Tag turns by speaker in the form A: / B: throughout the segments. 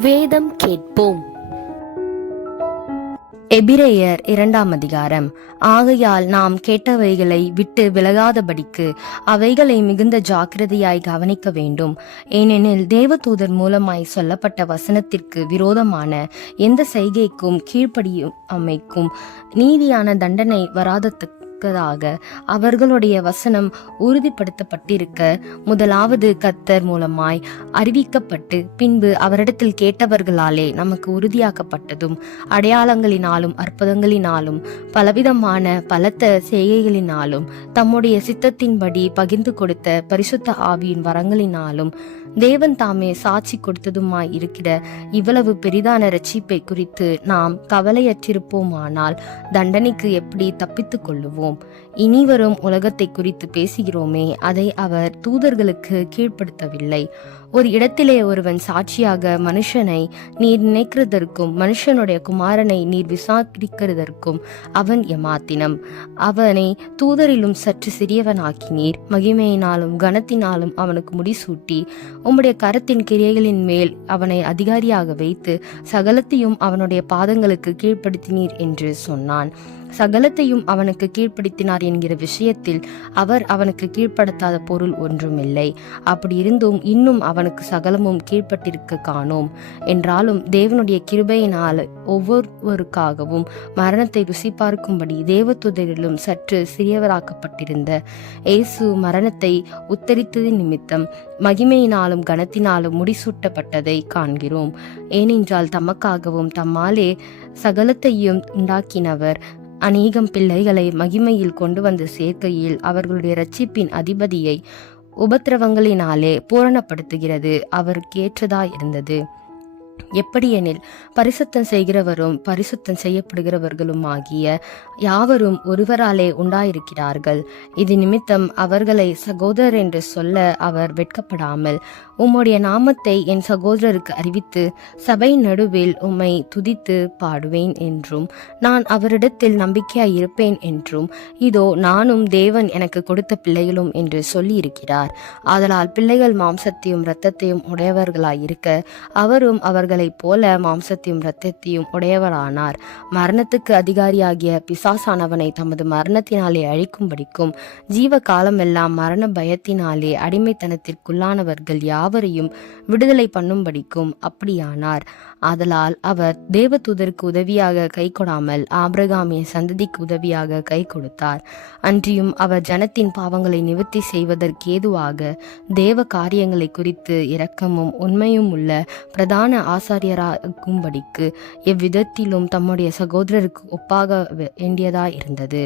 A: வேதம் கேட்போம்.
B: எபிரேயர் இரண்டாம் அதிகாரம். ஆகையால் நாம் கேட்டவைகளை விட்டு விலகாதபடிக்கு அவைகளை மிகுந்த ஜாக்கிரதையாய் கவனிக்க வேண்டும். ஏனெனில் தேவதூதர் மூலமாய் சொல்லப்பட்ட வசனத்திற்கு விரோதமான எந்த செய்கைக்கும் கீழ்ப்படியும் அமைக்கும் நீதியான தண்டனை வராதத்துக்கு தக்கதாக அவர்களுடைய வசனம் உறுதிப்படுத்தப்பட்டிருக்க. முதலாவது கத்தர் மூலமாய் அறிவிக்கப்பட்டு பின்பு அவரிடத்தில் கேட்டவர்களாலே நமக்கு உறுதியாக்கப்பட்டதும் அடையாளங்களினாலும் அற்புதங்களினாலும் பலவிதமான பலத்த செய்கைகளினாலும் தம்முடைய சித்தத்தின்படி பகிர்ந்து கொடுத்த பரிசுத்த ஆவியின் வரங்களினாலும் தேவன் தாமே சாட்சி கொடுத்ததுமாய் இருக்கிற இவ்வளவு பெரிதான ரட்சிப்பை குறித்து நாம் கவலையற்றிருப்போமானால் தண்டனைக்கு எப்படி தப்பித்துக் கொள்ளுவோம்? home. இனிவரும் உலகத்தை குறித்து பேசுகிறோமே அதை அவர் தூதர்களுக்கு கீழ்ப்படுத்தவில்லை. ஒரு இடத்திலே ஒருவன் சாட்சியாக மனுஷனை நீர் நினைக்கிறதற்கும் மனுஷனுடைய குமாரனை நீர் விசாரிக்கிறதற்கும் அவன் எமாத்தினம் அவனை தூதரிலும் சற்று சிறியவனாக்கினீர். மகிமையினாலும் கனத்தினாலும் அவனுக்கு முடிசூட்டி உம்முடைய கரத்தின் கிரியைகளின் மேல் அவனை அதிகாரியாக வைத்து சகலத்தையும் அவனுடைய பாதங்களுக்கு கீழ்ப்படுத்தினீர் என்று சொன்னான். சகலத்தையும் அவனுக்கு கீழ்ப்படுத்தினார் என்கிற விஷயத்தில் அவர் அவனுக்கு கீழ்ப்படுத்தாத பொருள் ஒன்றுமில்லை. அப்படி இருந்தும் இன்னும் அவனுக்கு சகலமும் கீழ்ப்பட்டிருக்க காணோம். என்றாலும் தேவனுடைய கிருபையினால் ஒவ்வொருவருக்காகவும் மரணத்தை ருசி பார்க்கும்படி தேவத்துதரிலும் சற்று சிறியவராக்கப்பட்டிருந்த இயேசு மரணத்தை உத்தரித்தது நிமித்தம் மகிமையினாலும் கனத்தினாலும் முடிசூட்டப்பட்டதை காண்கிறோம். ஏனென்றால் தமக்காகவும் தம்மாலே சகலத்தையும் உண்டாக்கினவர் அநேகம் பிள்ளைகளை மகிமையில் கொண்டு வந்து சேர்க்கையில் அவர்களுடைய ரட்சிப்பின் அதிபதியை உபத்திரவங்களினாலே பூரணப்படுத்துகிறது. அவருக்கேற்றதா இருந்தது? எப்படியெனில் பரிசுத்தம் செய்கிறவரும் பரிசுத்தம் செய்யப்படுகிறவர்களும் ஆகிய யாவரும் ஒருவராலே உண்டாயிருக்கிறார்கள். இது நிமித்தம் அவர்களை சகோதரர் என்று சொல்ல அவர் வெட்கப்படாமல் உம்முடைய நாமத்தை என் சகோதரருக்கு அறிவித்து சபை நடுவில் உம்மை துதித்து பாடுவேன் என்றும் நான் அவரிடத்தில் நம்பிக்கையாய் இருப்பேன் என்றும் இதோ நானும் தேவன் எனக்கு கொடுத்த பிள்ளைகளும் என்று சொல்லியிருக்கிறார். ஆதலால் பிள்ளைகள் மாம்சத்தையும் இரத்தத்தையும் உடையவர்களாயிருக்க அவரும் அவர்களைப் போல மாம்சத்தையும் இரத்தத்தையும் உடையவரானார். மரணத்துக்கு அதிகாரியாகிய பிசாசானவனை தமது மரணத்தினாலே அழிக்கும்படிக்கும் ஜீவ காலமெல்லாம் மரண பயத்தினாலே அடிமைத்தனத்திற்குள்ளானவர்கள் யாவரையும் விடுதலை பண்ணும்படிக்கும் அப்படியானார். ஆதலால் அவர் தேவதூதருக்கு உதவியாக கை கொடாமல் ஆபிரகாமிய சந்ததிக்கு உதவியாக கை கொடுத்தார். அன்றியும் அவர் ஜனத்தின் பாவங்களை நிவர்த்தி செய்வதற்கேதுவாக தேவ காரியங்களை குறித்து இரக்கமும் உண்மையும் உள்ள பிரதான ஆசாரியராகும்படிக்கு எவ்விதத்திலும் தம்முடைய சகோதரருக்கு ஒப்பாக வேண்டியதாய் இருந்தது.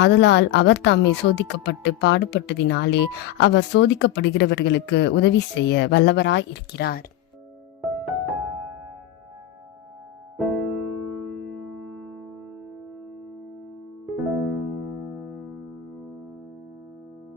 B: ஆதலால் அவர் தாமே சோதிக்கப்பட்டு பாடுபட்டதினாலே அவர் சோதிக்கப்படுகிறவர்களுக்கு உதவி செய்ய வல்லவராய் இருக்கிறார்.